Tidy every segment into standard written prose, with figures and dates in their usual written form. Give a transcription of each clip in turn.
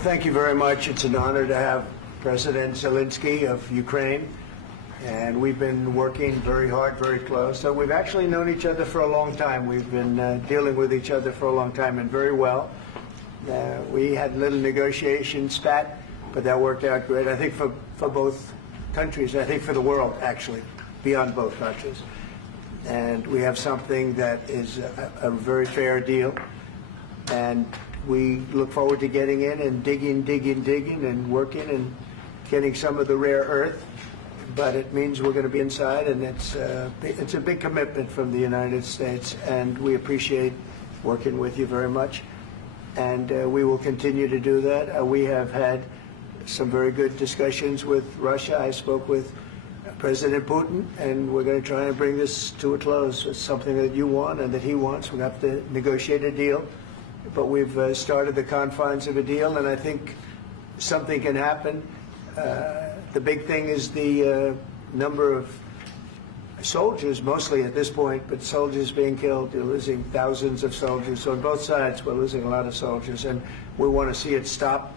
Well, thank you very much. It's an honor to have President Zelensky of Ukraine, and we've been working very hard, very close. So we've actually known each other for a long time. We've been dealing with each other for a long time, and very well. We had a little negotiation spat, but that worked out great. I think for both countries, I think for the world, actually, beyond both countries. And we have something that is a very fair deal. And we look forward to getting in and digging and working and getting some of the rare earth. But it means we're going to be inside, and it's a big commitment from the United States, and we appreciate working with you very much. And we will continue to do that. We have had some very good discussions with Russia. I spoke with President Putin, and we're going to try and bring this to a close. It's something that you want and that he wants. We have to negotiate a deal. But we've started the confines of a deal, and I think something can happen. The big thing is the number of soldiers, mostly at this point, but soldiers being killed. You're losing thousands of soldiers. So on both sides, we're losing a lot of soldiers, and we want to see it stop.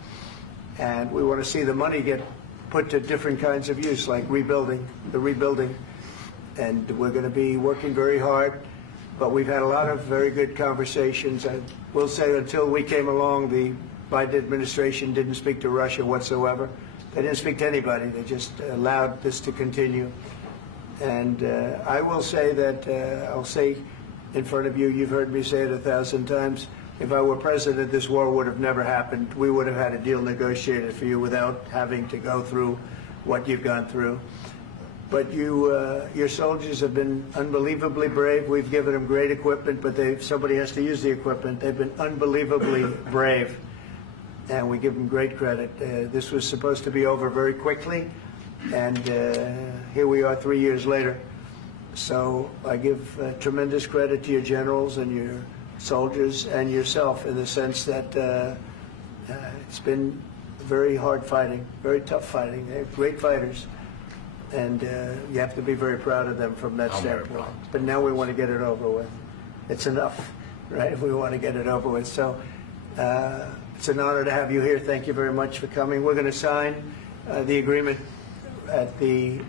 And we want to see the money get put to different kinds of use, like rebuilding. And we're going to be working very hard. But we've had a lot of very good conversations. I will say until we came along, the Biden administration didn't speak to Russia whatsoever. They didn't speak to anybody. They just allowed this to continue. And I will say that, I'll say in front of you, you've heard me say it 1,000 times, if I were president, this war would have never happened. We would have had a deal negotiated for you without having to go through what you've gone through. But your soldiers have been unbelievably brave. We've given them great equipment, but somebody has to use the equipment. They've been unbelievably brave, and we give them great credit. This was supposed to be over very quickly, and here we are 3 years later. So I give tremendous credit to your generals and your soldiers and yourself in the sense that it's been very hard fighting, very tough fighting. They're great fighters. And you have to be very proud of them from that standpoint. But now we want to get it over with. It's enough, right? We want to get it over with. So it's an honor to have you here. Thank you very much for coming. We're going to sign the agreement at the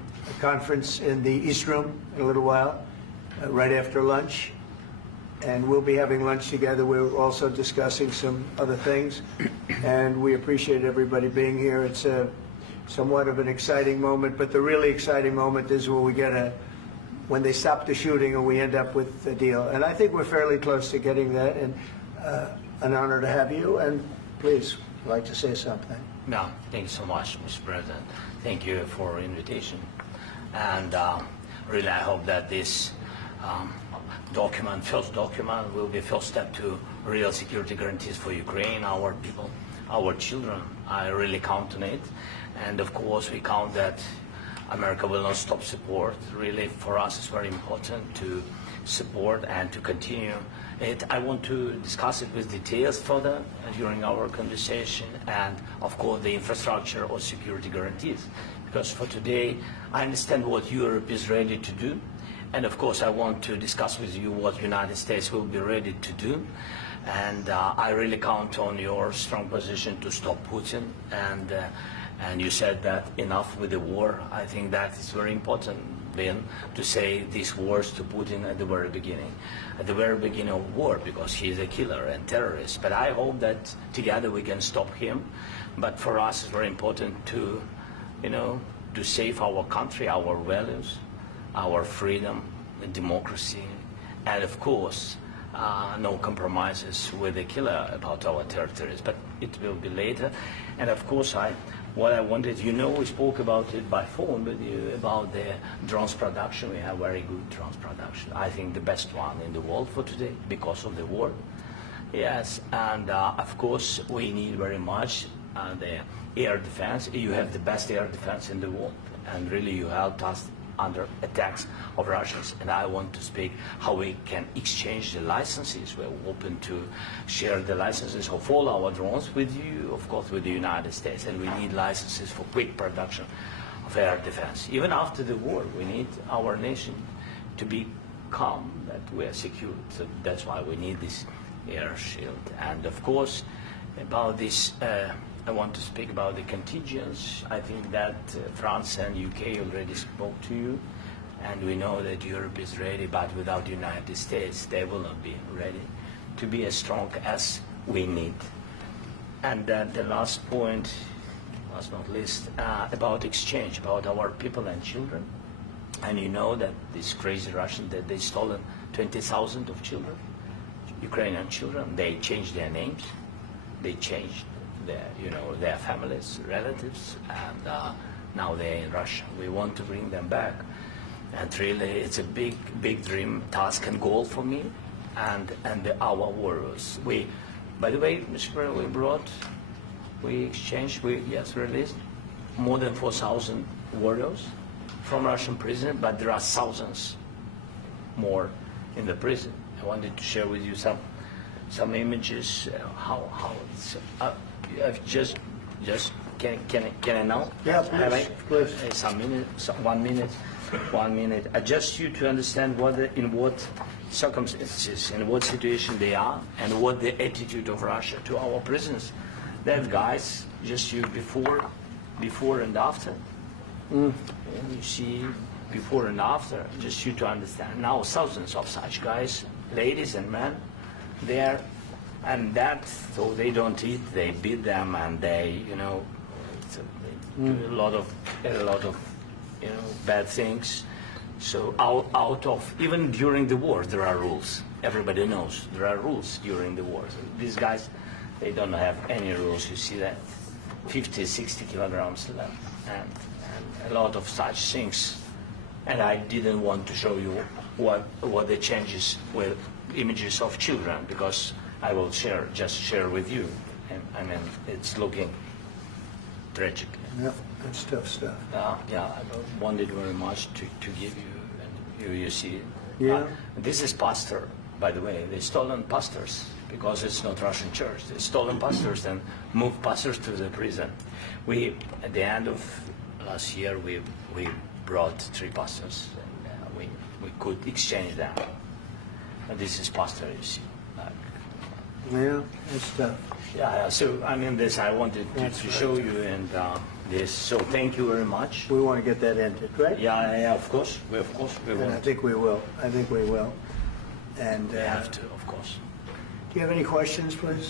conference in the East Room in a little while, right after lunch. And we'll be having lunch together. We're also discussing some other things. And we appreciate everybody being here. It's somewhat of an exciting moment, but the really exciting moment is when we when they stop the shooting and we end up with a deal. And I think we're fairly close to getting that, and an honor to have you. And please, I'd like to say something. No, thank you so much, Mr. President. Thank you for the invitation. And really, I hope that this first document, will be first step to real security guarantees for Ukraine, our people, our children. I really count on it. And of course, we count that America will not stop support. Really, for us, it's very important to support and to continue it. I want to discuss it with details further during our conversation, and of course, the infrastructure or security guarantees. Because for today, I understand what Europe is ready to do. And of course, I want to discuss with you what the United States will be ready to do. And I really count on your strong position to stop Putin. And you said that enough with the war. I think that is very important, Ben, to say these words to Putin at the very beginning of war, because he is a killer and terrorist. But I hope that together we can stop him. But for us, it's very important to, to save our country, our values, our freedom, democracy, and of course, no compromises with the killer about our territories. But it will be later. And of course, what I wanted, we spoke about it by phone with you about the drones production. We have very good drones production. I think the best one in the world for today because of the war. Yes, and of course, we need very much the air defense. You have the best air defense in the world, and really you helped us under attacks of Russians. And I want to speak how we can exchange the licenses. We're open to share the licenses of all our drones with you, of course, with the United States. And we need licenses for quick production of air defense. Even after the war, we need our nation to be calm, that we are secure. So that's why we need this air shield. And of course, about this I want to speak about the contingents. I think that France and UK already spoke to you, and we know that Europe is ready, but without the United States, they will not be ready to be as strong as we need. And the last point, last but not least, about exchange, about our people and children. And you know that these crazy Russians, that they stolen 20,000 of children, Ukrainian children. They changed their names, they changed their families, relatives, and now they're in Russia. We want to bring them back, and really, it's a big dream, task, and goal for me, and our warriors. By the way, Mr. President, we released more than 4,000 warriors from Russian prison, but there are thousands more in the prison. I wanted to share with you some images. How it's just can I now? Yeah, please. One minute. Just you to understand in what circumstances, in what situation they are, and what the attitude of Russia to our prisons. That guys, just you before and after. And you see before and after, just you to understand. Now thousands of such guys, ladies and men, there, and that, so they don't eat, they beat them, and they do a lot of bad things. So out of, even during the war, there are rules. Everybody knows there are rules during the war. So these guys, they don't have any rules. You see that 50, 60 kilograms left, and a lot of such things. And I didn't want to show you what the changes with images of children, because I will just share with you. And I mean, it's looking tragic. Yeah, that's tough stuff. Yeah, I wanted very much to give you, and you see. Yeah. This is pastor, by the way. They stolen pastors because it's not Russian church. They stolen pastors and moved pastors to the prison. At the end of last year, we brought 3 pastors, and we could exchange them. And this is pastor, you see. Yeah, that's tough. Yeah. So I mean, this I wanted to show you, and this. So thank you very much. We want to get that ended, right? Yeah. Of course. We And will. I think we will. And We have to, of course. do you have any questions, please?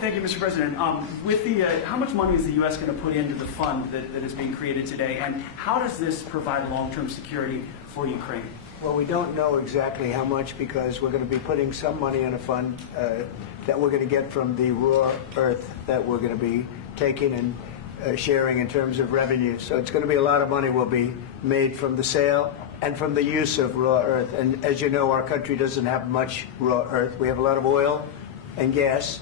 Thank you, Mr. President. With how much money is the U.S. going to put into the fund that is being created today, and how does this provide long-term security for Ukraine? Well, we don't know exactly how much, because we're going to be putting some money in a fund that we're going to get from the raw earth that we're going to be taking and sharing in terms of revenue. So it's going to be a lot of money will be made from the sale and from the use of raw earth. And as you know, our country doesn't have much raw earth. We have a lot of oil and gas,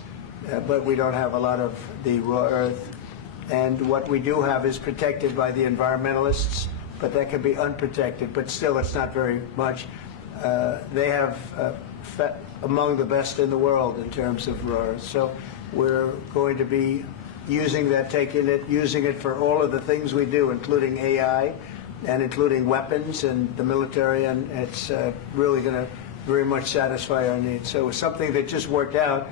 but we don't have a lot of the raw earth. And what we do have is protected by the environmentalists, but that can be unprotected, but still it's not very much. They have among the best in the world in terms of raw earth. So we're going to be using that, using it for all of the things we do, including AI and including weapons and the military, and it's really going to very much satisfy our needs. So it's something that just worked out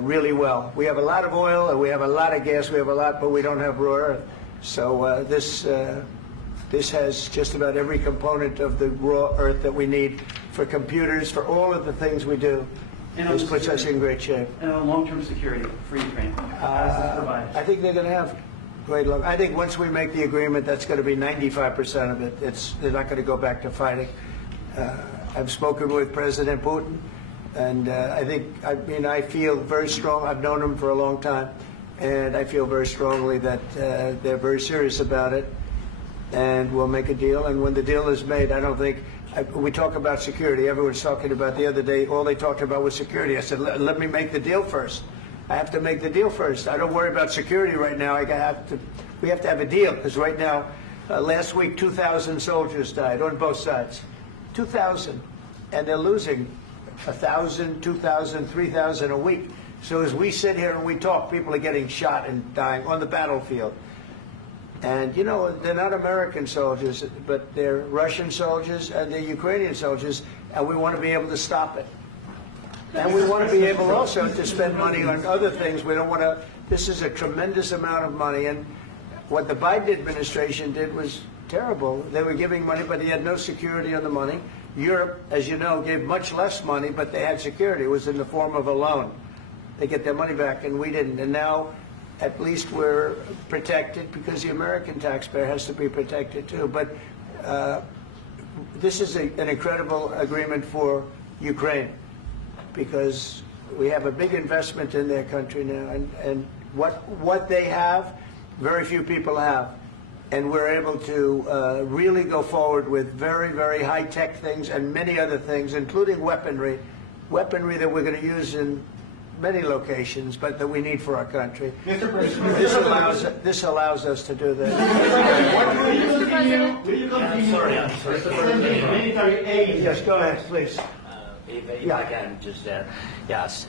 really well. We have a lot of oil, and we have a lot of gas, we have a lot, but we don't have raw earth. So this has just about every component of the raw earth that we need for computers, for all of the things we do. This puts us in great shape. And on long-term security for Ukraine, how does this provide? I think they're going to have great luck. I think once we make the agreement, that's going to be 95% of it. They're not going to go back to fighting. I've spoken with President Putin, and I feel very strong. I've known him for a long time, and I feel very strongly that they're very serious about it. And we'll make a deal. And when the deal is made, I don't think we talk about security. Everyone's talking about the other day. All they talked about was security. I said, let me make the deal first. I have to make the deal first. I don't worry about security right now. We have to have a deal, because right now, last week, 2,000 soldiers died on both sides. 2,000, and they're losing 1,000, 2,000, 3,000 a week. So as we sit here and we talk, people are getting shot and dying on the battlefield. And, they're not American soldiers, but they're Russian soldiers and they're Ukrainian soldiers, and we want to be able to stop it. And we want to be able also to spend money on other things. We don't want to, this is a tremendous amount of money. And what the Biden administration did was terrible. They were giving money, but they had no security on the money. Europe, as you know, gave much less money, but they had security. It was in the form of a loan. They get their money back, and we didn't. And now, at least we're protected because the American taxpayer has to be protected too. But this is an incredible agreement for Ukraine because we have a big investment in their country now, and what they have, very few people have. And we're able to really go forward with very, very high-tech things and many other things, including weaponry that we're going to use in many locations, but that we need for our country. Mr. President, This allows us to do that. will you continue Sorry. sending military aid? Yes, go ahead, please. If I can just yes.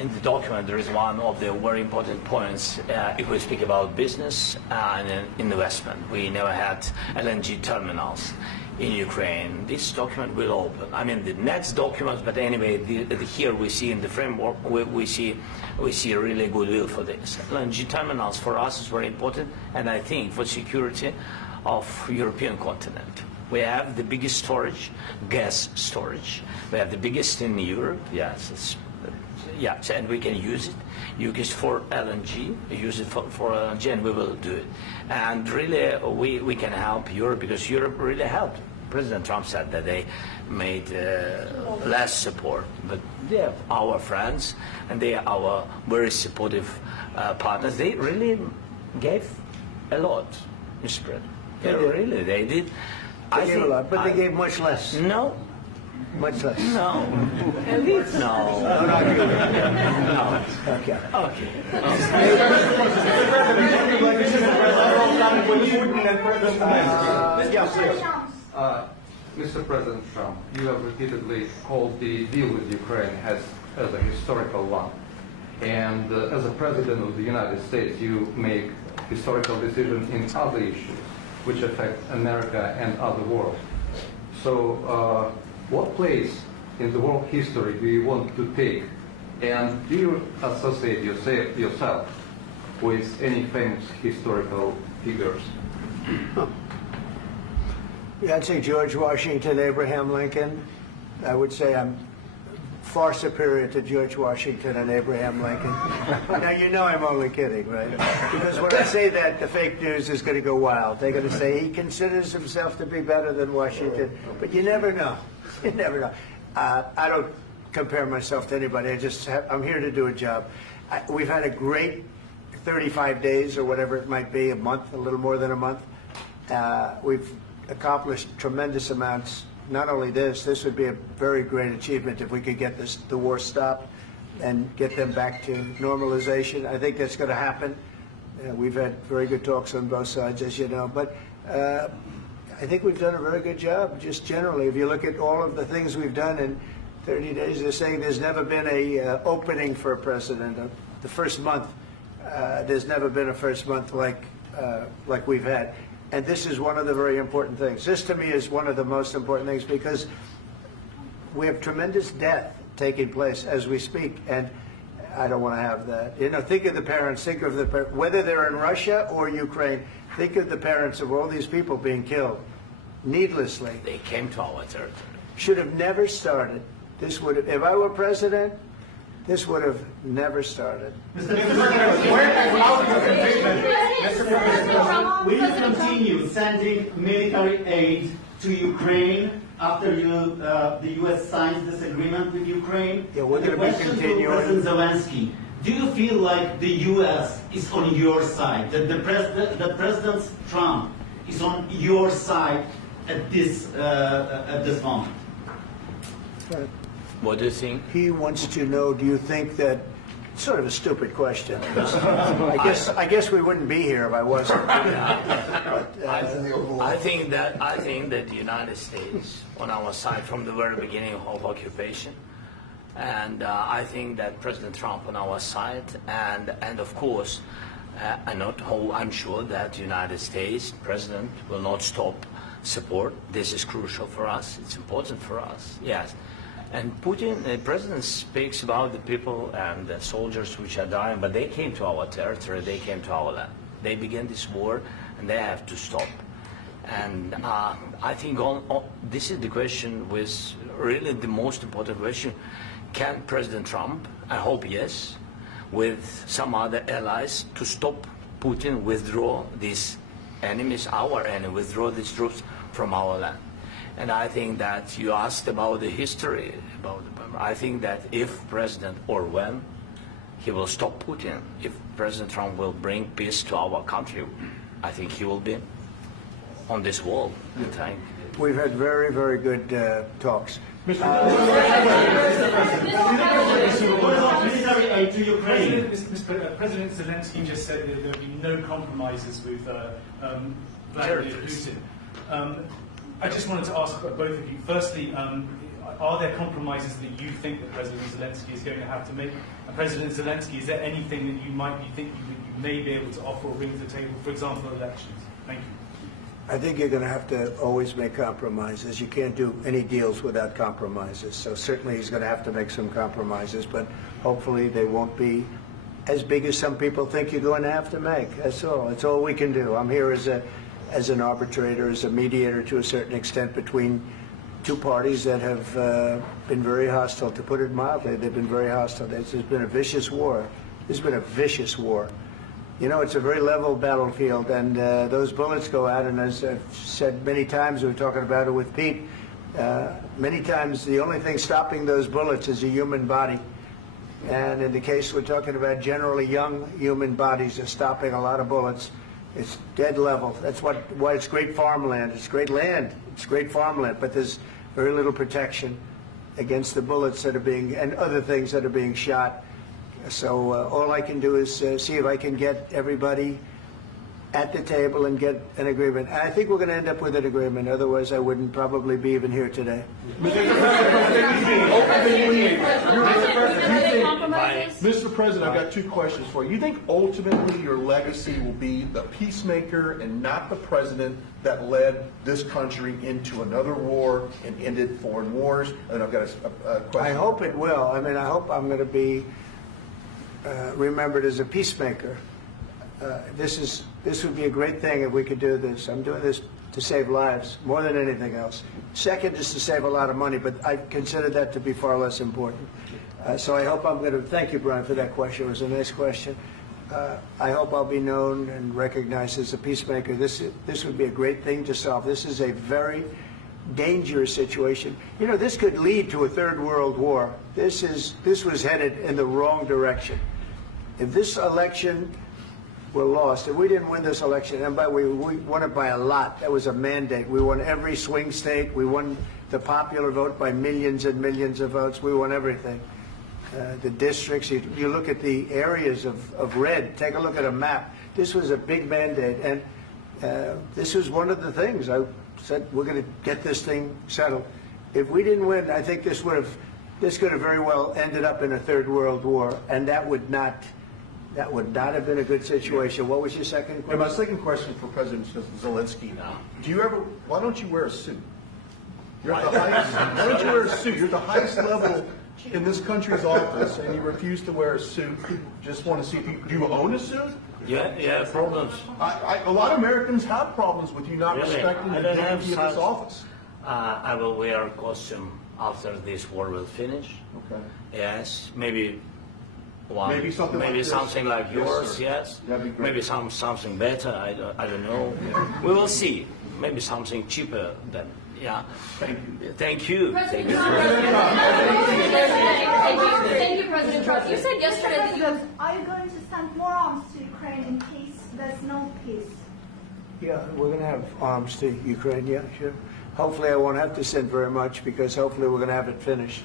In the document, there is one of the very important points. If we speak about business and investment, we never had LNG terminals in Ukraine. This document will open. I mean, the next document, but anyway, here we see in the framework, we see really goodwill for this. LNG terminals for us is very important, and I think for security of European continent. We have the biggest storage, gas storage. We have the biggest in Europe. Yes, yes, and we can use it. Use it for LNG. Use it for LNG, and we will do it. And really, we can help Europe because Europe really helped. President Trump said that they made less support, but they are our friends and they are our very supportive partners. They really gave a lot, Mr. President. They did. They gave a lot, but they gave much less. No. Much less. No. No. No. Okay. Okay. Mr. President Trump, you have repeatedly called the deal with Ukraine as a historical one. And as a President of the United States, you make historical decisions in other issues which affect America and other world. So what place in the world history do you want to take? And do you associate yourself with any famous historical figures? Yeah, I'd say George Washington, Abraham Lincoln. I would say I'm far superior to George Washington and Abraham Lincoln. Now, you know I'm only kidding, right? Because when I say that, the fake news is going to go wild. They're going to say he considers himself to be better than Washington. But you never know. You never know. I don't compare myself to anybody. I'm here to do a job. We've had a great 35 days or whatever it might be, a month, a little more than a month. We've accomplished tremendous amounts. Not only this would be a very great achievement if we could get the war stopped and get them back to normalization. I think that's going to happen. We've had very good talks on both sides, as you know. But I think we've done a very good job, just generally. If you look at all of the things we've done in 30 days, they're saying there's never been a opening for a president. The first month, there's never been a first month like we've had. And this is one of the very important things. This, to me, is one of the most important things because we have tremendous death taking place as we speak, and I don't want to have that. You know, think of the parents, whether they're in Russia or Ukraine, think of the parents of all these people being killed needlessly. They came to our territory. Should have never started. This would have, if I were president, this would have never started. Mr. President, will you continue sending military aid to Ukraine after the U.S. signs this agreement with Ukraine? Yeah, we're going to be continuing. President Zelensky, do you feel like the U.S. is on your side, that the President Trump is on your side at this moment? Right. What do you think? He wants to know, do you think that, sort of a stupid question. I guess we wouldn't be here if I wasn't. I think that the United States on our side from the very beginning of occupation, and I think that President Trump on our side, and of course, I'm sure that the United States President will not stop support. This is crucial for us. It's important for us. Yes. And Putin, the president speaks about the people and the soldiers which are dying, but they came to our territory, they came to our land. They began this war, and they have to stop. And I think this is the question, with really the most important question. Can President Trump, I hope yes, with some other allies, to stop Putin, withdraw these enemies, our enemy, withdraw these troops from our land? And I think that you asked about the history, I think that if President, or when, he will stop Putin, if President Trump will bring peace to our country, I think he will be on this wall. We've had very, very good talks. Military aid to Ukraine. President Zelensky just said that there will be no compromises with Vladimir Putin. I just wanted to ask both of you. Firstly, are there compromises that you think that President Zelensky is going to have to make? And President Zelensky, is there anything that you might be thinking that you may be able to offer or bring to the table, for example, elections? Thank you. I think you're going to have to always make compromises. You can't do any deals without compromises. So certainly he's going to have to make some compromises, but hopefully they won't be as big as some people think you're going to have to make. That's all. That's all we can do. I'm here as an arbitrator, as a mediator to a certain extent between two parties that have been very hostile. To put it mildly, they've been very hostile. There's been a vicious war. There's been a vicious war. You know, it's a very level battlefield, and those bullets go out, and as I've said many times, we were talking about it with Pete, many times the only thing stopping those bullets is a human body. And in the case we're talking about, generally young human bodies are stopping a lot of bullets. It's dead level. That's why it's great farmland. It's great land. It's great farmland, but there's very little protection against the bullets that are being, and other things that are being shot. So all I can do is see if I can get everybody at the table and get an agreement. And I think we're going to end up with an agreement. Otherwise, I wouldn't probably be even here today. Mr. President, I've got two questions for you. You think ultimately your legacy will be the peacemaker and not the president that led this country into another war and ended foreign wars? And I've got a question. I hope it will. I mean, I hope I'm going to be remembered as a peacemaker. This would be a great thing if we could do this. I'm doing this to save lives more than anything else. Second is to save a lot of money, but I consider that to be far less important. So I hope I'm going to, thank you, Brian, for that question. It was a nice question. I hope I'll be known and recognized as a peacemaker. This would be a great thing to solve. This is a very dangerous situation. You know, this could lead to a third world war. This was headed in the wrong direction. If this election were lost, if we didn't win this election, and we won it by a lot, that was a mandate. We won every swing state. We won the popular vote by millions and millions of votes. We won everything. The districts, you look at the areas of red, take a look at a map. This was a big mandate, and this was one of the things. I said, we're going to get this thing settled. If we didn't win, I think this could have very well ended up in a third world war, and that would not have been a good situation. What was your second question? And my second question for President Zelensky: why don't you wear a suit? You're at the highest, why don't you wear a suit? You're at the highest level in this country's office, and you refuse to wear a suit. Just want to see if do you own a suit? Yeah, problems. A lot of Americans have problems with you not respecting the dignity of this office. I will wear a costume after this war will finish. Okay. Yes, maybe one. Maybe something like this. Something like yours. Yes. That'd be great. Maybe something better. I don't know. We will see. Maybe something cheaper than. Yeah. Thank you. Thank you. President Trump. Thank you, President Trump. You said yesterday that you. Are you going to send more arms to Ukraine in case there's no peace? Yeah, we're going to have arms to Ukraine, yeah, sure. Hopefully I won't have to send very much, because hopefully we're going to have it finished.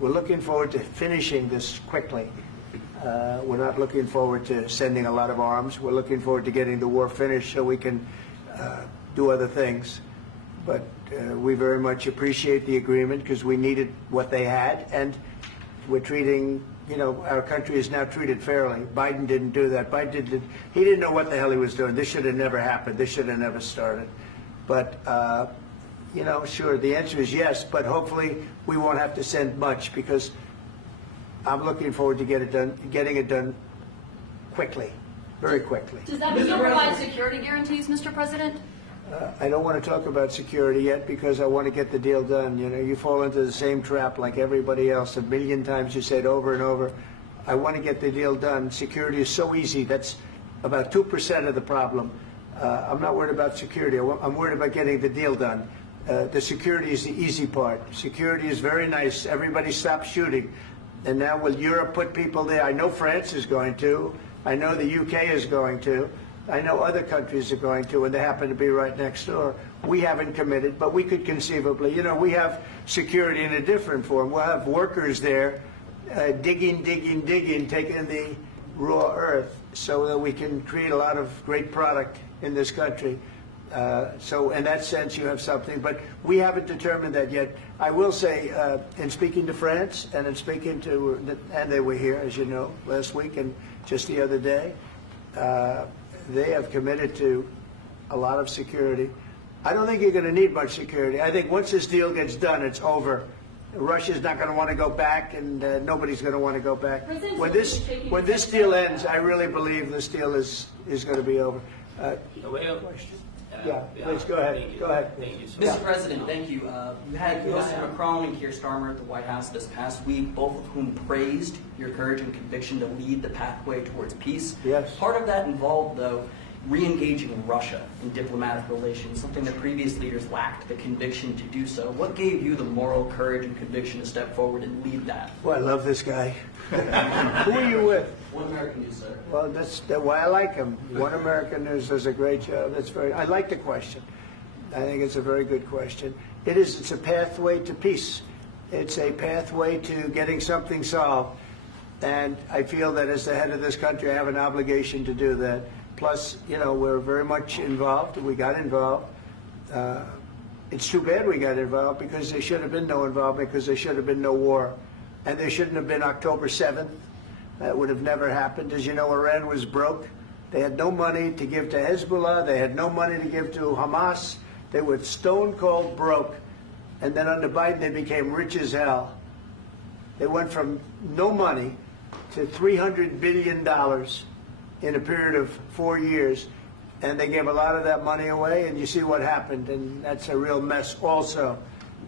We're looking forward to finishing this quickly. We're not looking forward to sending a lot of arms. We're looking forward to getting the war finished so we can do other things. But we very much appreciate the agreement, because we needed what they had, and we're treating, you know, our country is now treated fairly. Biden didn't do that. He didn't know what the hell he was doing. This should have never happened. This should have never started. But you know, sure, the answer is yes, but hopefully we won't have to send much, because I'm looking forward to getting it done quickly, very quickly. Does that mean you'll provide security guarantees, Mr. President? I don't want to talk about security yet, because I want to get the deal done. You know, you fall into the same trap like everybody else. A million times you say it over and over. I want to get the deal done. Security is so easy. That's about 2% of the problem. I'm not worried about security. I'm worried about getting the deal done. The security is the easy part. Security is very nice. Everybody stopped shooting. And now will Europe put people there? I know France is going to. I know the UK is going to. I know other countries are going to, and they happen to be right next door. We haven't committed, but we could conceivably. You know, we have security in a different form. We'll have workers there digging, taking the raw earth so that we can create a lot of great product in this country. So in that sense, you have something, but we haven't determined that yet. I will say, in speaking to France and in speaking to, and they were here, as you know, last week and just the other day, they have committed to a lot of security. I don't think you're going to need much security. I think once this deal gets done, it's over. Russia's not going to want to go back, and nobody's going to want to go back. When this deal ends, I really believe this deal is going to be over. Yeah, please go ahead. Go ahead. Thank you. Mr. President, thank you. You had Mr. Macron and Keir Starmer at the White House this past week, both of whom praised your courage and conviction to lead the pathway towards peace. Yes. Part of that involved, though, re-engaging Russia in diplomatic relations, something that previous leaders lacked the conviction to do so. What gave you the moral courage and conviction to step forward and lead that? Well, I love this guy. Who are you with? One American News, sir. Well, that's why I like him. One American News does a great job. I like the question. I think it's a very good question. It's a pathway to peace. It's a pathway to getting something solved. And I feel that as the head of this country, I have an obligation to do that. Plus, you know, we're very much involved. We got involved. It's too bad we got involved, because there should have been no involvement, because there should have been no war. And there shouldn't have been October 7th. That would have never happened. As you know, Iran was broke. They had no money to give to Hezbollah. They had no money to give to Hamas. They were stone cold broke. And then under Biden, they became rich as hell. They went from no money to $300 billion in a period of 4 years. And they gave a lot of that money away, and you see what happened. And that's a real mess also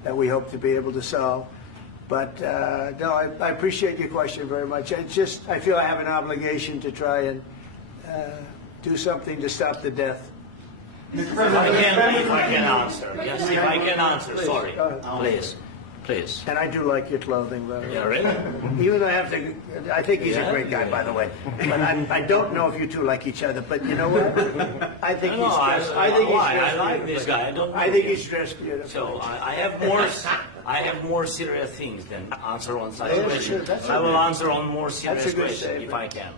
that we hope to be able to solve. But no, I appreciate your question very much. It's just, I feel I have an obligation to try and do something to stop the death. If I can answer. Yes, if I can answer. Sorry. Please. And I do like your clothing, by the way. Yeah, really? Even though I think he's a great guy, by the way. But I don't know if you two like each other. But you know what? I think he's dressed. I like this guy. I think he's dressed beautiful. So I have more serious things than answer on such question. Sure, I will answer on more serious question statement. if I can.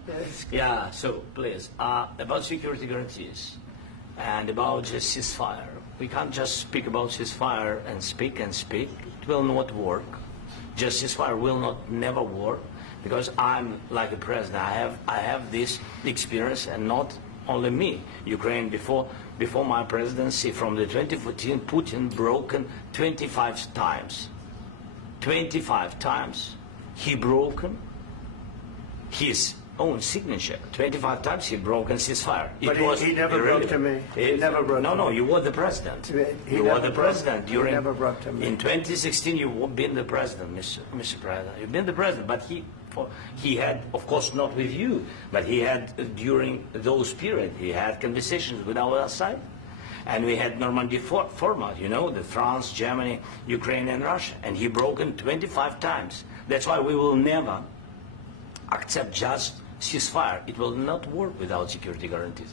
Yeah. So please, about security guarantees and about just ceasefire. We can't just speak about ceasefire and speak and speak. It will not work. Just ceasefire will never work, because I'm like a president. I have this experience, and not only me. Ukraine before my presidency, from the 2014, Putin broken 25 times. 25 times he broken his own signature. 25 times he broken ceasefire. But he never broke to me. He never broke to me. No, you were the president. You were the president during. He never broke to me. In 2016, you've been the president, Mr. President. You've been the president, but he had, of course, not with you, but he had during those periods. He had conversations with our side, and we had Normandy format. You know, the France, Germany, Ukraine, and Russia, and he broken 25 times. That's why we will never accept just ceasefire. It will not work without security guarantees.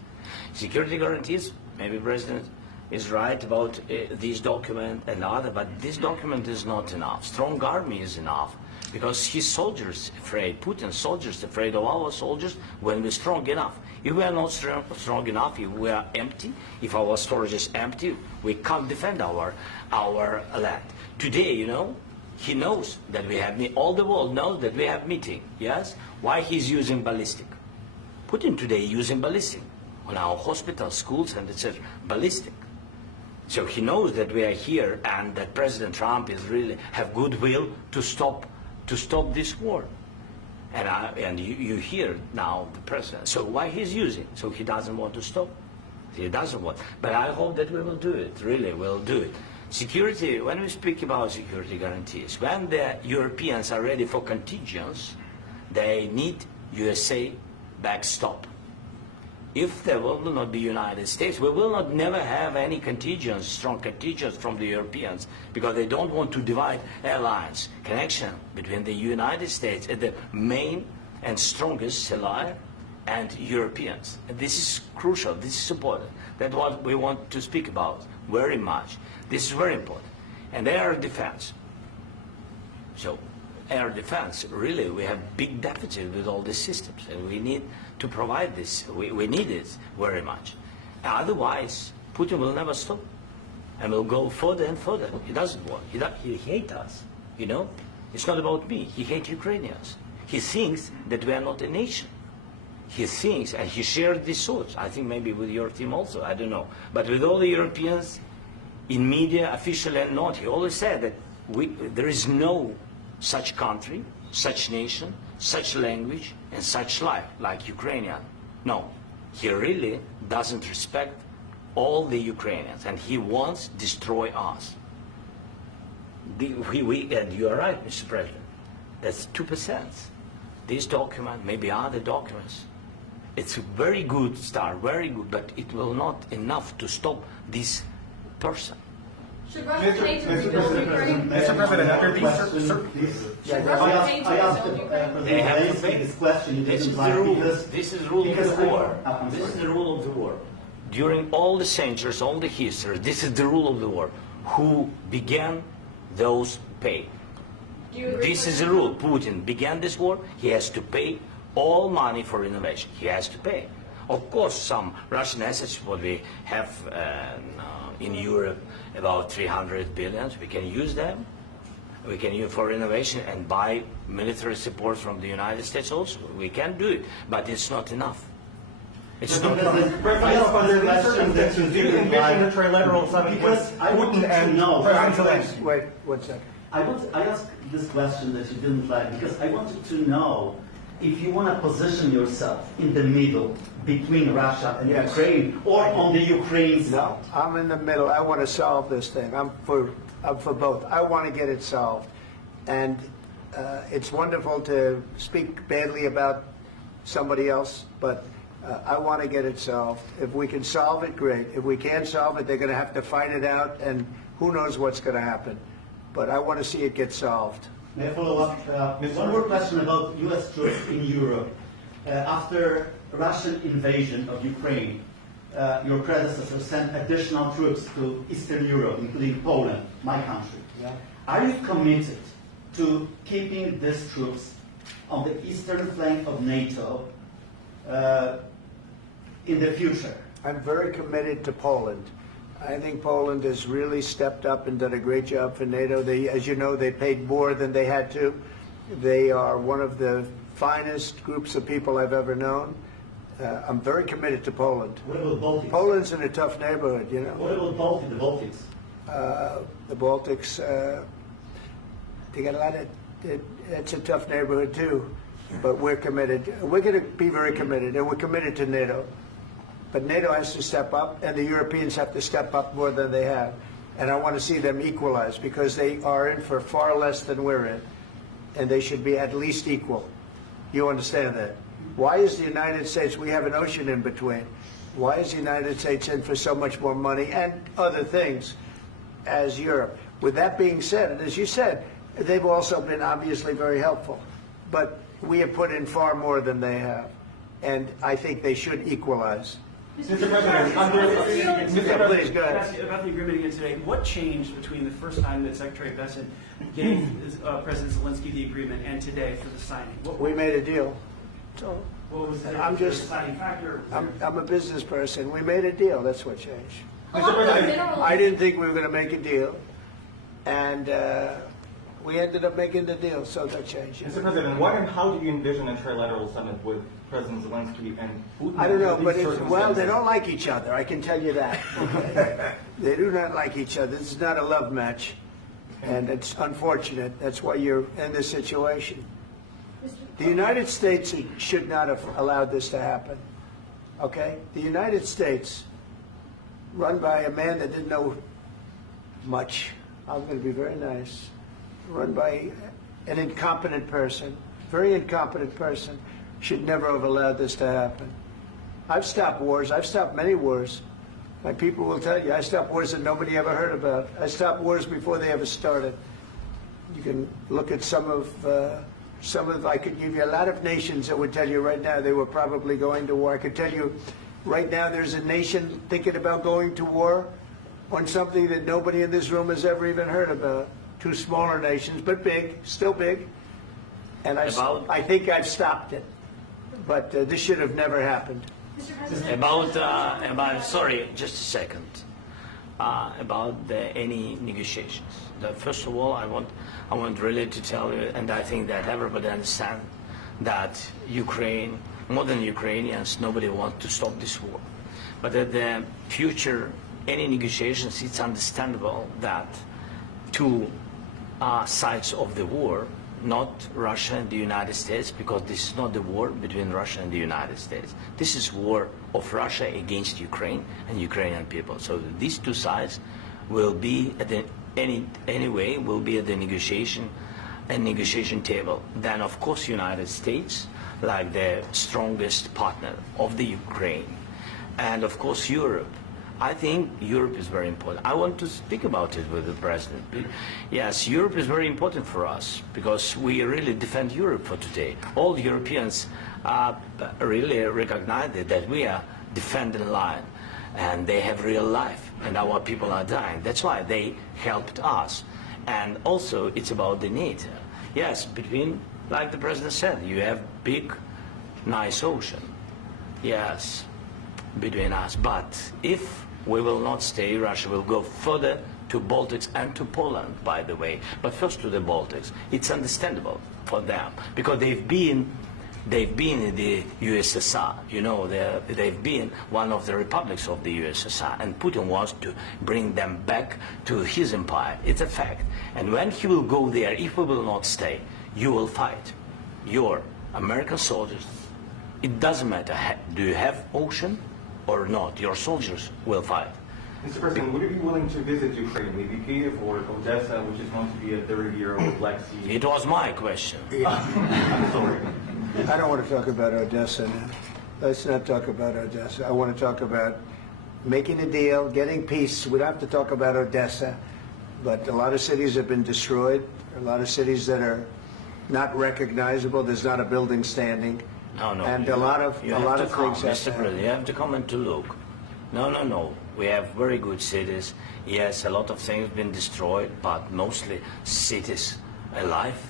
Security guarantees, maybe President is right about this document and other, but this document is not enough. Strong army is enough, because his soldiers afraid, Putin's soldiers afraid of our soldiers when we're strong enough. If we are not strong enough, if we are empty, if our storage is empty, we can't defend our land. Today, you know, he knows that we have, all the world knows that we have meeting, yes? Why he's using ballistic? Putin today using ballistic on our hospitals, schools, and etc. Ballistic. So he knows that we are here and that President Trump is really have goodwill to stop this war. And you hear now the president. So why he's using? So he doesn't want to stop. He doesn't want. But I hope that we will do it. Really, we'll do it. Security. When we speak about security guarantees, when the Europeans are ready for contingents, they need USA backstop. If there will not be United States, we will not never have any contingents, strong contingents from the Europeans, because they don't want to divide alliance connection between the United States and the main and strongest ally and Europeans. And this is crucial. This is important. That's what we want to speak about very much. This is very important. And air defense. So air defense, really, we have big deficit with all these systems, and we need to provide this. We need it very much. Otherwise, Putin will never stop, and will go further and further. He doesn't want. He hates us. You know, it's not about me. He hates Ukrainians. He thinks that we are not a nation. He thinks, and he shared these thoughts. I think maybe with your team also. I don't know, but with all the Europeans, in media, officially and not, he always said that there is no such country, such nation, such language, and such life like Ukrainian. No, he really doesn't respect all the Ukrainians, and he wants to destroy us. And you are right, Mr. President. That's 2%. This document, maybe other documents, it's a very good start, very good, but it will not enough to stop this person. Should Russia pay to rebuild Ukraine? Mr. President, after these Should Russia pay to I asked rebuild Ukraine? They have to Zelensky pay. this question. He This didn't is like the rule. because- This is the rule of because the I- war. I'm This is sorry. the rule of the war. During all the centuries, all the history, this is the rule of the war. Who began, those pay. Do you agree This with is the that? rule. Putin began this war. He has to pay all money for innovation. He has to pay. Of course, some Russian assets, what we have in Europe, about 300 billion, we can use them. We can use for innovation and buy military support from the United States also. We can do it, but it's not enough. It's not enough. I asked the question that you didn't like a trilateral summit because I wanted to know. Wait, 1 second. I asked this question that you didn't like because I wanted to know if you want to position yourself in the middle between Russia and Yes. Ukraine or on the Ukraine side. No, I'm in the middle. I want to solve this thing. I'm for both. I want to get it solved. And it's wonderful to speak badly about somebody else, but I want to get it solved. If we can solve it, great. If we can't solve it, they're going to have to fight it out, and who knows what's going to happen. But I want to see it get solved. May I follow up? One more question about U.S. troops in Europe. After Russian invasion of Ukraine, your predecessor sent additional troops to Eastern Europe, including Poland, my country. Yeah. Are you committed to keeping these troops on the eastern flank of NATO in the future? I'm very committed to Poland. I think Poland has really stepped up and done a great job for NATO. They, as you know, they paid more than they had to. They are one of the finest groups of people I've ever known. I'm very committed to Poland. What about Baltics? Poland's in a tough neighborhood, you know. What about the Baltics? The Baltics, they got a lot of, it's a tough neighborhood too, but we're committed. We're going to be very committed, and we're committed to NATO. But NATO has to step up, and the Europeans have to step up more than they have. And I want to see them equalize, because they are in for far less than we're in, and they should be at least equal. You understand that? Why is the United States, we have an ocean in between, why is the United States in for so much more money and other things as Europe? With that being said, and as you said, they've also been obviously very helpful, but we have put in far more than they have, and I think they should equalize. Mr. President, Please, go ahead. ask you about the agreement again today. What changed between the first time that Secretary Bessent gave President Zelensky the agreement and today for the signing? We made a deal. So What was the I'm just- deciding factor? I'm a business person. We made a deal. That's what changed. Along with minerals. I didn't think we were going to make a deal, and We ended up making the deal, so that changed. Mr. President, what and how do you envision a trilateral summit with President Zelensky and Putin? I don't know, but These well, they circumstances? don't like each other. I can tell you that. Okay? They do not like each other. This is not a love match, and it's unfortunate. That's why you're in this situation. The United States should not have allowed this to happen. Okay? The United States, run by a man that didn't know much. I'm going to be very nice. Run by an incompetent person, very incompetent person, should never have allowed this to happen. I've stopped wars. I've stopped many wars. My people will tell you, I stopped wars that nobody ever heard about. I stopped wars before they ever started. You can look at some of, I could give you a lot of nations that would tell you right now they were probably going to war. I could tell you right now there's a nation thinking about going to war on something that nobody in this room has ever even heard about. Two smaller nations, but big, still big. And I think I've stopped it. But this should have never happened. Mr. President, About sorry, just a second. About any negotiations. First of all, I want really to tell you, and I think that everybody understands that Ukraine, more than Ukrainians, nobody wants to stop this war. But at the future, any negotiations, it's understandable that two sides of the war, not Russia and the United States, because this is not the war between Russia and the United States. This is war of Russia against Ukraine and Ukrainian people. So these two sides will be at the anyway will be at the negotiation table. Then of course United States, like the strongest partner of the Ukraine, and of course Europe. I think Europe is very important. I want to speak about it with the President. Yes, Europe is very important for us because we really defend Europe for today. All Europeans really recognize that we are defending line and they have real life and our people are dying. That's why they helped us. And also it's about the NATO. Yes, between, like the President said, you have big, nice ocean. Yes, between us. But if we will not stay, Russia will go further to Baltics and to Poland, by the way. But first to the Baltics. It's understandable for them because they've been in the USSR. You know, they've been one of the republics of the USSR, and Putin wants to bring them back to his empire. It's a fact. And when he will go there, if we will not stay, you will fight. Your American soldiers, it doesn't matter, do you have ocean or not, your soldiers will fight. Mr. President, would you be willing to visit Ukraine, maybe Kiev or Odessa, which is going to be a third year of the Black Sea? It was my question. I'm sorry. I don't want to talk about Odessa now. Let's not talk about Odessa. I want to talk about making a deal, getting peace. We don't have to talk about Odessa, but a lot of cities have been destroyed. A lot of cities that are not recognizable. There's not a building standing. No. And a lot of things have Mr. happened. President, you have to come and to look. No. We have very good cities. Yes, a lot of things have been destroyed, but mostly cities alive,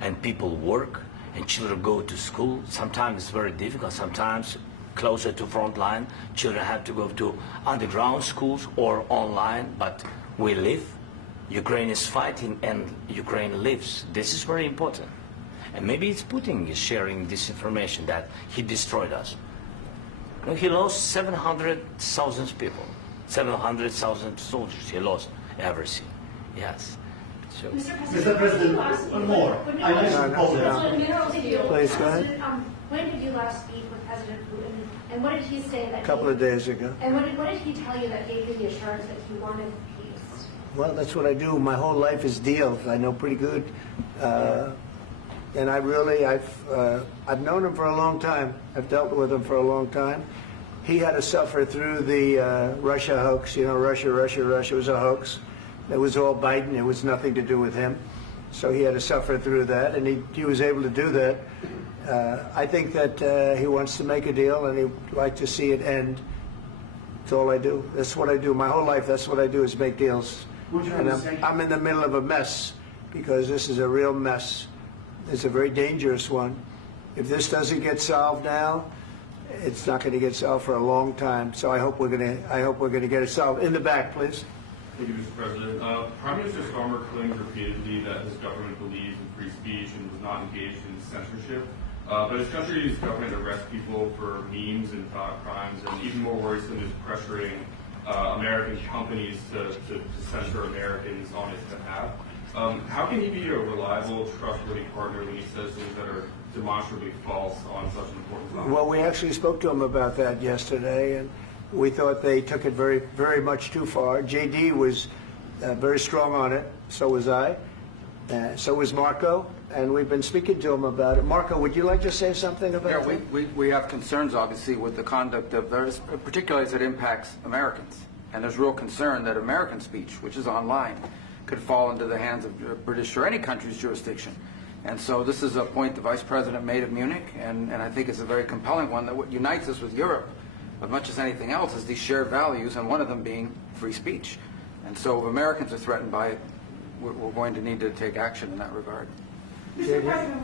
and people work, and children go to school. Sometimes it's very difficult. Sometimes closer to front line, children have to go to underground schools or online, but we live. Ukraine is fighting, and Ukraine lives. This is very important. And maybe it's Putin is sharing this information that he destroyed us. You know, he lost 700,000 people, 700,000 soldiers. He lost everything. Yes. So. Mr. President, one more. I mentioned Poland. Please, go ahead. When did you last speak with President Putin, and what did he say that? A couple of days ago. And what did he tell you that gave you the assurance that he wanted peace? Well, that's what I do. My whole life is deals. I know pretty good. And I've known him for a long time. I've dealt with him for a long time. He had to suffer through the Russia hoax. You know, Russia was a hoax. It was all Biden. It was nothing to do with him. So he had to suffer through that, and he was able to do that. I think that he wants to make a deal, and he'd like to see it end. That's all I do. That's what I do. My whole life, that's what I do is make deals. And I'm in the middle of a mess because this is a real mess. It's a very dangerous one. If this doesn't get solved now, it's not going to get solved for a long time. So I hope we're going to get it solved. In the back, please. Thank you, Mr. President. Prime Minister Starmer claimed repeatedly that his government believes in free speech and was not engaged in censorship. But his country's government arrests people for memes and thought crimes, and even more worrisome is pressuring American companies to censor Americans on his behalf. How can he be a reliable, trustworthy partner when he says things that are demonstrably false on such an important topic? Well, we actually spoke to him about that yesterday, and we thought they took it very, very much too far. JD was very strong on it. So was I. So was Marco. And we've been speaking to him about it. Marco, would you like to say something about that? We have concerns, obviously, with the conduct of those, particularly as it impacts Americans. And there's real concern that American speech, which is online, could fall into the hands of British or any country's jurisdiction. And so this is a point the Vice President made of Munich, and I think it's a very compelling one, that what unites us with Europe, as much as anything else, is these shared values, and one of them being free speech. And so if Americans are threatened by it, we're going to need to take action in that regard. Mr. President.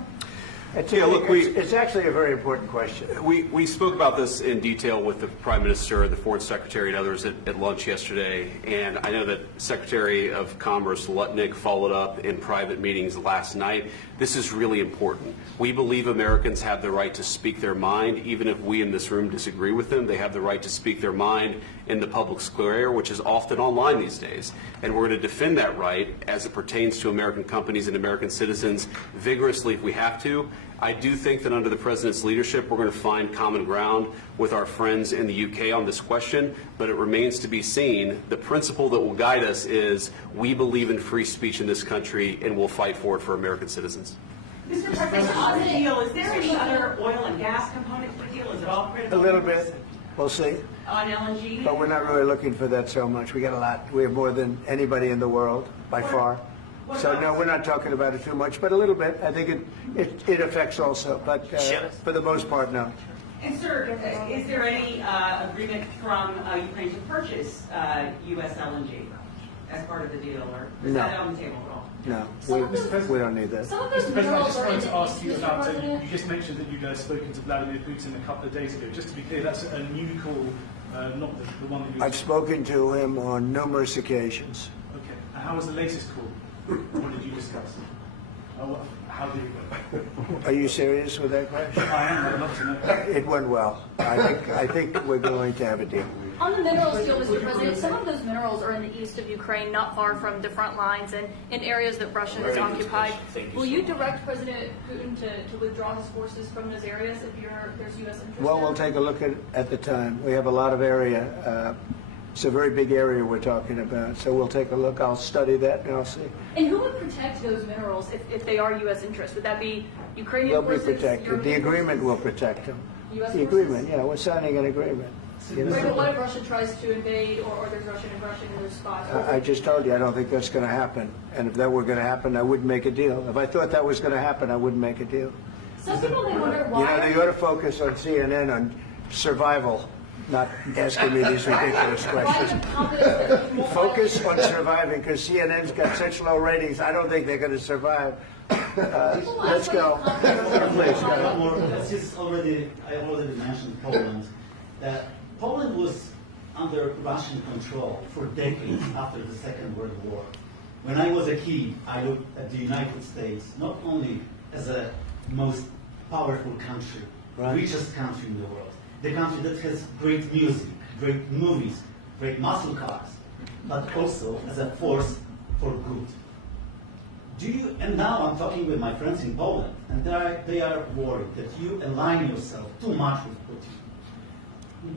It's actually a very important question. We spoke about this in detail with the Prime Minister, the Foreign Secretary, and others at lunch yesterday, and I know that Secretary of Commerce Lutnick followed up in private meetings last night. This is really important. We believe Americans have the right to speak their mind, even if we in this room disagree with them. They have the right to speak their mind in the public square, which is often online these days. And we're going to defend that right as it pertains to American companies and American citizens vigorously if we have to. I do think that under the President's leadership, we're going to find common ground with our friends in the UK on this question, but it remains to be seen. The principle that will guide us is we believe in free speech in this country, and we'll fight for it for American citizens. Mr. President, on the deal, is there any other oil and gas component to the deal? Is it all critical? A little bit. We'll see. On LNG? But we're not really looking for that so much. We got a lot. We have more than anybody in the world, by far. So no, we're not talking about it too much, but a little bit. I think it affects also, but for the most part, no. And sir, is there any agreement from Ukraine to purchase U.S. LNG as part of the deal, or is that on the table at all? No, we don't need that. Mr. President, I just wanted to ask you about, you just mentioned that you guys spoken to Vladimir Putin a couple of days ago. Just to be clear, that's a new call, not the one that you... I've spoken to him on numerous occasions. Okay. And how was the latest call? What did you discuss? How did it go? Are you serious with that question? I am. I'd love to know. It went well. I think we're going to have a deal. On the minerals deal, Mr. President, some of those minerals are in the east of Ukraine, not far from the front lines and in areas that Russia has occupied. Will you direct President Putin to withdraw his forces from those areas if there's U.S. interest? Well, we'll take a look at the time. We have a lot of area. It's a very big area we're talking about, so we'll take a look. I'll study that and I'll see. And who would protect those minerals if they are U.S. interests? Would that be Ukrainian They'll forces? They'll be protected. European The agreement forces? will protect them. U.S. The forces? agreement, yeah, we're signing an agreement. You know? Right, but what if Russia tries to invade or there's Russian aggression in those spots? I just told you I don't think that's going to happen. And if that were going to happen, I wouldn't make a deal. If I thought that was going to happen, I wouldn't make a deal. Some people may wonder why. You know, they ought to focus on CNN on survival, not asking me these ridiculous questions. Focus on surviving, because CNN's got such low ratings. I don't think they're going to survive. Let's go. Please, go. I already mentioned Poland. Poland was under Russian control for decades after the Second World War. When I was a kid, I looked at the United States not only as a most powerful country, richest country in the world, the country that has great music, great movies, great muscle cars, but also as a force for good. And now I'm talking with my friends in Poland, and they are worried that you align yourself too much with Putin.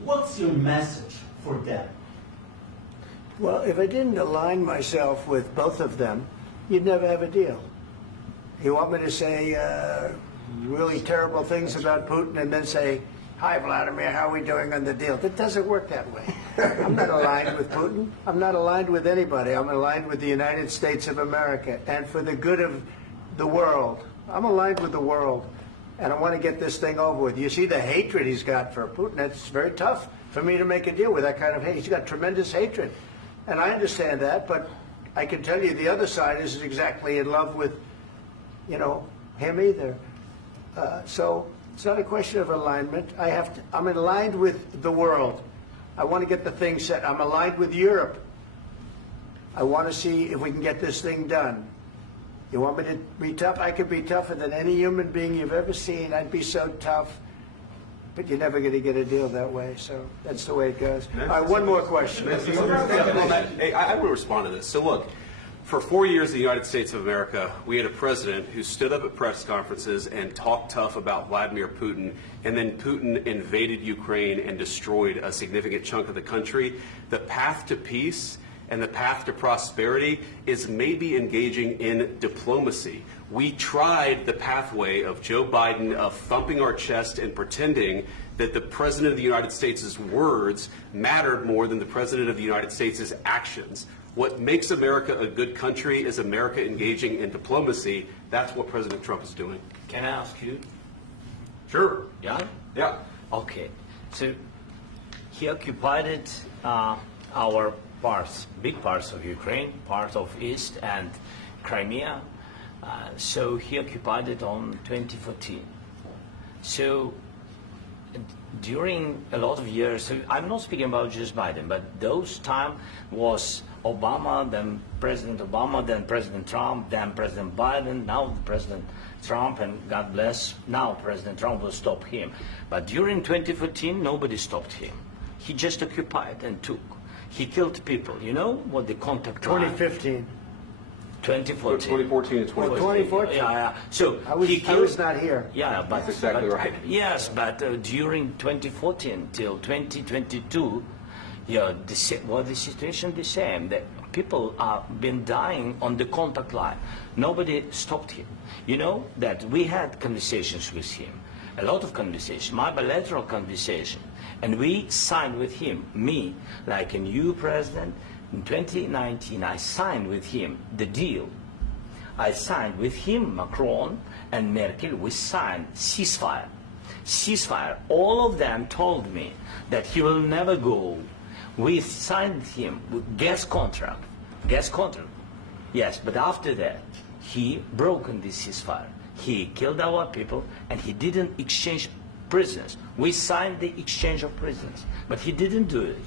What's your message for them? Well, if I didn't align myself with both of them, you'd never have a deal. You want me to say really terrible things about Putin and then say, "Hi, Vladimir, how are we doing on the deal?" That doesn't work that way. I'm not aligned with Putin. I'm not aligned with anybody. I'm aligned with the United States of America. And for the good of the world, I'm aligned with the world. And I want to get this thing over with. You see the hatred he's got for Putin. It's very tough for me to make a deal with that kind of hate. He's got tremendous hatred. And I understand that, but I can tell you the other side isn't exactly in love with, him either. So it's not a question of alignment. I'm aligned with the world. I want to get the thing set. I'm aligned with Europe. I want to see if we can get this thing done. You want me to be tough? I could be tougher than any human being you've ever seen. I'd be so tough. But you're never going to get a deal that way, so that's the way it goes. All right, one more question. Hey, I want to respond to this. So look, for 4 years in the United States of America, we had a president who stood up at press conferences and talked tough about Vladimir Putin, and then Putin invaded Ukraine and destroyed a significant chunk of the country. The path to peace and the path to prosperity is maybe engaging in diplomacy. We tried the pathway of Joe Biden of thumping our chest and pretending that the President of the United States' words mattered more than the President of the United States' actions. What makes America a good country is America engaging in diplomacy. That's what President Trump is doing. Can I ask you? Sure. Yeah? Yeah. Okay. So he occupied our parts, big parts of Ukraine, part of East and Crimea. So he occupied it on 2014. So during a lot of years, so I'm not speaking about just Biden, but those time was Obama, then President Obama, then President Trump, then President Biden, now President Trump, and God bless, now President Trump will stop him. But during 2014, nobody stopped him. He just occupied and took. He killed people. You know what the contact line? 2015. 2014 2014. and 2014. 2014. Yeah. So I was not here. Yeah, but that's exactly right. Yes, but during 2014 till 2022, yeah, the situation the same. The people have been dying on the contact line. Nobody stopped him. You know that we had conversations with him, a lot of conversations, my bilateral conversation, and we signed with him. Me, like a new president. In 2019, I signed with him the deal. I signed with him, Macron and Merkel, we signed ceasefire. Ceasefire. All of them told me that he will never go. We signed him with gas contract. Gas contract. Yes, but after that, he broken this ceasefire. He killed our people and he didn't exchange prisoners. We signed the exchange of prisoners, but he didn't do it.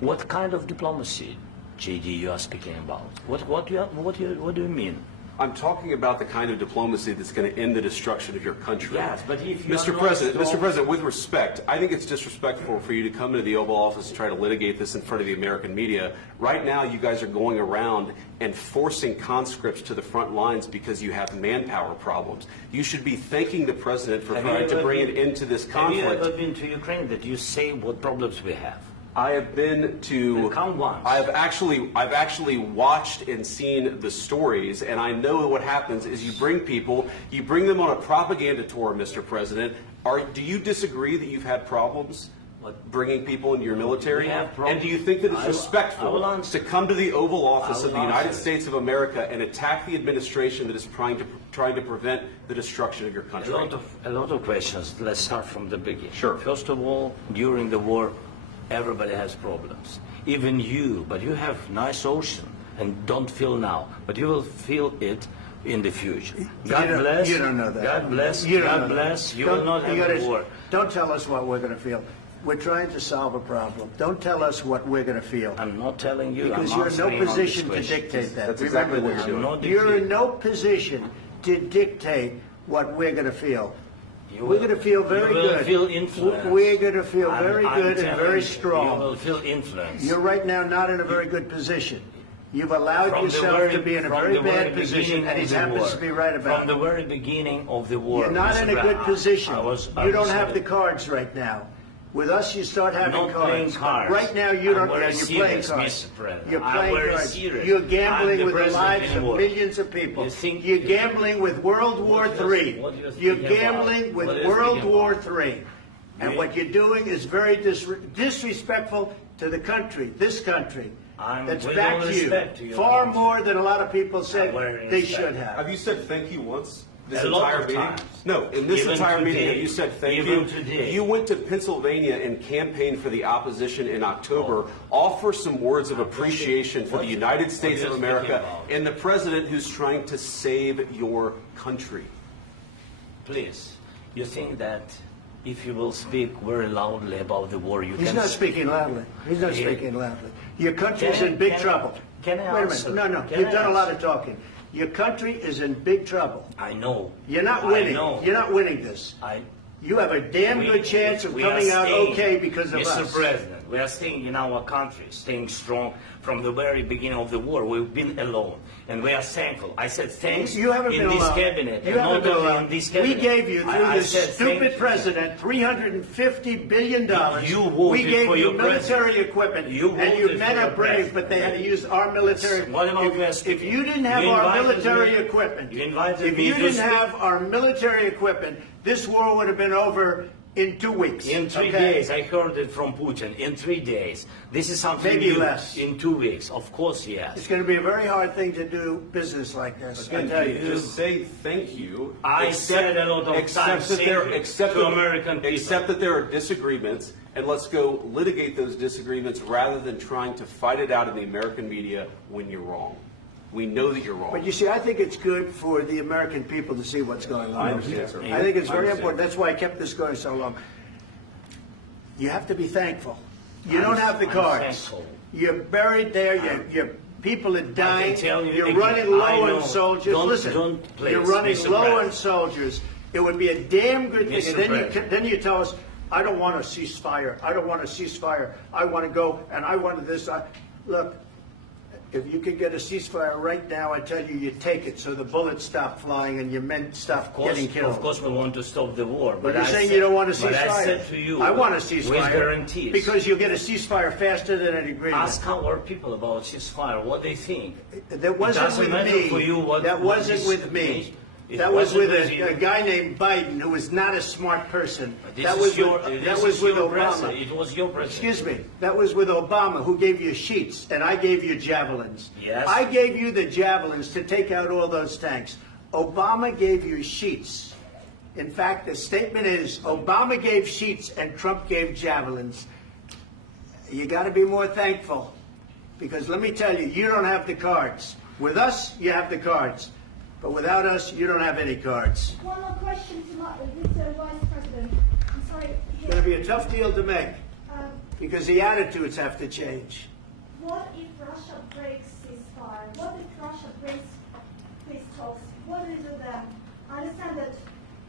What kind of diplomacy, JD, you are speaking about? What do you mean? I'm talking about the kind of diplomacy that's going to end the destruction of your country. Yes, but if you Mr. President, with respect, I think it's disrespectful for you to come into the Oval Office and try to litigate this in front of the American media. Right now, you guys are going around and forcing conscripts to the front lines because you have manpower problems. You should be thanking the President for trying to bring it into this conflict. Have you ever been to Ukraine that you say what problems we have? I have been to. Count once. I've actually watched and seen the stories, and I know what happens is you bring people, you bring them on a propaganda tour, Mr. President. Do you disagree that you've had problems bringing people into your military? And do you think that it's respectful to come to the Oval Office of the United States of America and attack the administration that is trying to prevent the destruction of your country? A lot of questions. Let's start from the beginning. Sure. First of all, during the war, everybody has problems. Even you, but you have nice ocean and don't feel now, but you will feel it in the future. God bless. You don't know that. God bless. You don't God know bless. that. You will not have a war. Don't tell us what we're going to feel. We're trying to solve a problem. Don't tell us what we're going to feel. I'm not telling you. Because I'm you're in no answering on position this to question. dictate that. That's exactly what you're doing. You're in no position to dictate what we're going to feel. We're going to feel very good. You will feel influence. We're going to feel very good and very strong. You will feel influence. You're right now not in a very good position. You've allowed yourself to be in a very bad position, and he happens to be right about it. From the very beginning of the war. You're not in a good position. You don't have the cards right now. With us, you start having cards. Right now, you don't. You're playing cards. You're playing cards. You're gambling with the lives of millions of people. You're gambling with World War III. You're gambling with World War III. And what you're doing is very disrespectful to the country, this country, that's backed you far more than a lot of people said they should have. Have you said thank you once? This entire meeting? No, in this entire meeting, you said thank you. You went to Pennsylvania and campaigned for the opposition in October. Offer some words of appreciation for the United States of America and the president who's trying to save your country. Please, you think that if you will speak very loudly about the war, you can... He's not speaking loudly. He's not speaking loudly. Your country's in big trouble. Can I Wait a answer? minute. No. Can You've I done a lot answer? of talking. Your country is in big trouble. I know. You're not I winning. know. You're not winning this. You have a damn good chance of coming out okay because of Mr. us. President, we are staying in our country, staying strong from the very beginning of the war. We've been alone, and we are thankful. I said thanks You haven't in been this alone. cabinet, You and haven't not been only alone. in this We cabinet. gave you, through I this said stupid thank you. president, $350 billion. You voted we gave for you your military president. equipment, You and you voted men for are your brave, president. but they had to use our military. What about West? If you didn't have You our invited military me- equipment, You invited if me you to didn't speak. have our military equipment, this war would have been over in 2 weeks. In 3 okay? days, I heard it from Putin. In 3 days, this is something Maybe new. less. In 2 weeks, of course, yes. It's going to be a very hard thing to do business like this. I Again, tell you. just say thank you. I said a lot of times thank you to American people. Accept that there are disagreements, and let's go litigate those disagreements rather than trying to fight it out in the American media when you're wrong. We know that you're wrong. But you see, I think it's good for the American people to see what's going on. I understand, sir. I think it's I very understand. important. That's why I kept this going so long. You have to be thankful. You don't have the I'm cards. thankful. You're buried there. Your people are dying. tell you You're again, running I low know. on soldiers. Don't- Listen, don't please, you're running Mr. low on President. soldiers. It would be a damn good thing. Mr. And President. then you tell us, I don't want a ceasefire. I don't want a ceasefire. I want to go, and I want this. Look, if you could get a ceasefire right now, I tell you, you take it so the bullets stop flying and your men stop getting killed. Of course, we want to stop the war. But But you're I saying said- you don't want a ceasefire. But I said to you, I want a with ceasefire. guarantees. Because you'll get a ceasefire faster than an agreement. Ask our people about ceasefire, what they think. That wasn't It doesn't with matter me. for you what, That what wasn't this with me. means. It That was wasn't with you. a guy named Biden, who was not a smart person. This That is was your- with, this that was is with your Obama. president. It was your president. Excuse me. That was with Obama, who gave you sheets, and I gave you javelins. Yes. I gave you the javelins to take out all those tanks. Obama gave you sheets. In fact, the statement is Obama gave sheets and Trump gave javelins. You got to be more thankful, because let me tell you, you don't have the cards. With us, you have the cards. But without us, you don't have any cards. One more question to Mr. Vice President. I'm sorry. It's going to be a tough deal to make, Um, because the attitudes have to change. What if Russia breaks ceasefire? What if Russia breaks peace talks? What do you do then? I understand that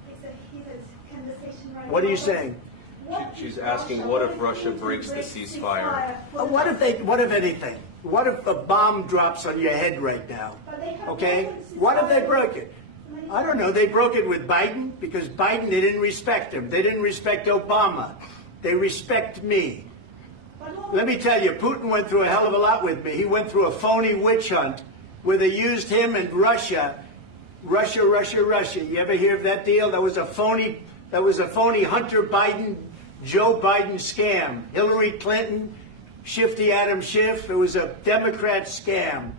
it's a heated conversation right now. What are you but saying? what if She's asking, what if Russia Putin breaks the ceasefire? What if anything? What if a bomb drops on your head right now? But they have Okay? broken ceasefire. What if they broke it? I don't know. They broke it with Biden, because Biden, they didn't respect him. They didn't respect Obama. They respect me. Let me tell you, Putin went through a hell of a lot with me. He went through a phony witch hunt where they used him and Russia. Russia. You ever hear of that deal? That was a phony Hunter Biden, Joe Biden scam. Hillary Clinton, Shifty Adam Schiff. It was a Democrat scam.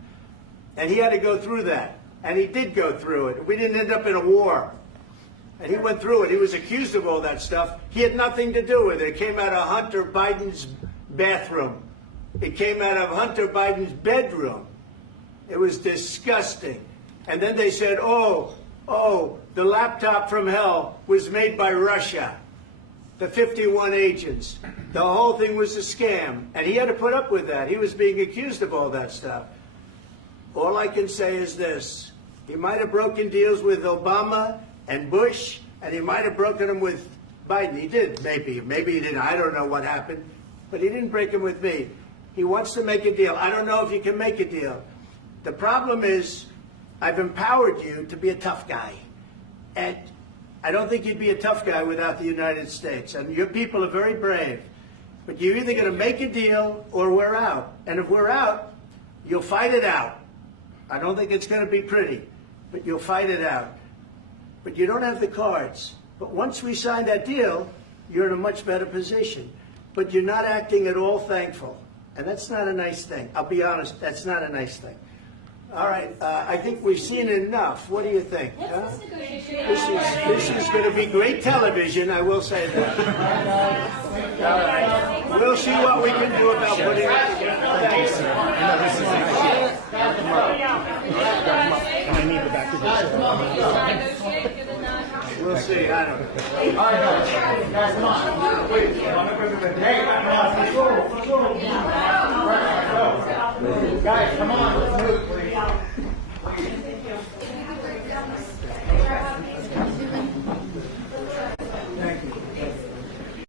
And he had to go through that. And he did go through it. We didn't end up in a war. And he went through it. He was accused of all that stuff. He had nothing to do with it. It came out of Hunter Biden's bathroom. It came out of Hunter Biden's bedroom. It was disgusting. And then they said, oh, the laptop from hell was made by Russia. The 51 agents. The whole thing was a scam. And he had to put up with that. He was being accused of all that stuff. All I can say is this. He might have broken deals with Obama and Bush, and he might have broken them with Biden. He did, maybe. Maybe he didn't. I don't know what happened. But he didn't break them with me. He wants to make a deal. I don't know if you can make a deal. The problem is, I've empowered you to be a tough guy. And I don't think you'd be a tough guy without the United States. And your people are very brave. But you're either going to make a deal or we're out. And if we're out, you'll fight it out. I don't think it's going to be pretty, but you'll fight it out. But you don't have the cards. But once we sign that deal, you're in a much better position. But you're not acting at all thankful. And that's not a nice thing. I'll be honest, that's not a nice thing. All right, I think we've seen enough. What do you think? Huh? This is going to be great television, I will say that. All right. We'll see what we can do about putting it together. Thank you, sir. I need the back of We'll see. I don't know. All right, guys, come on. Wait, hey, Guys, come on.